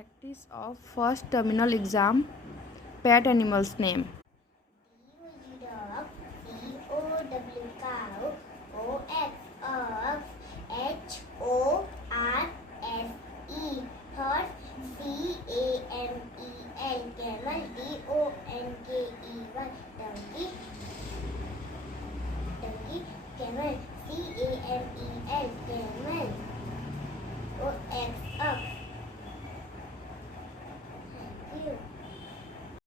Practice of first terminal exam. Pet animal's name. D dog, COW cow, OX ox, HORSE horse, CAMEL, camel, DONKEY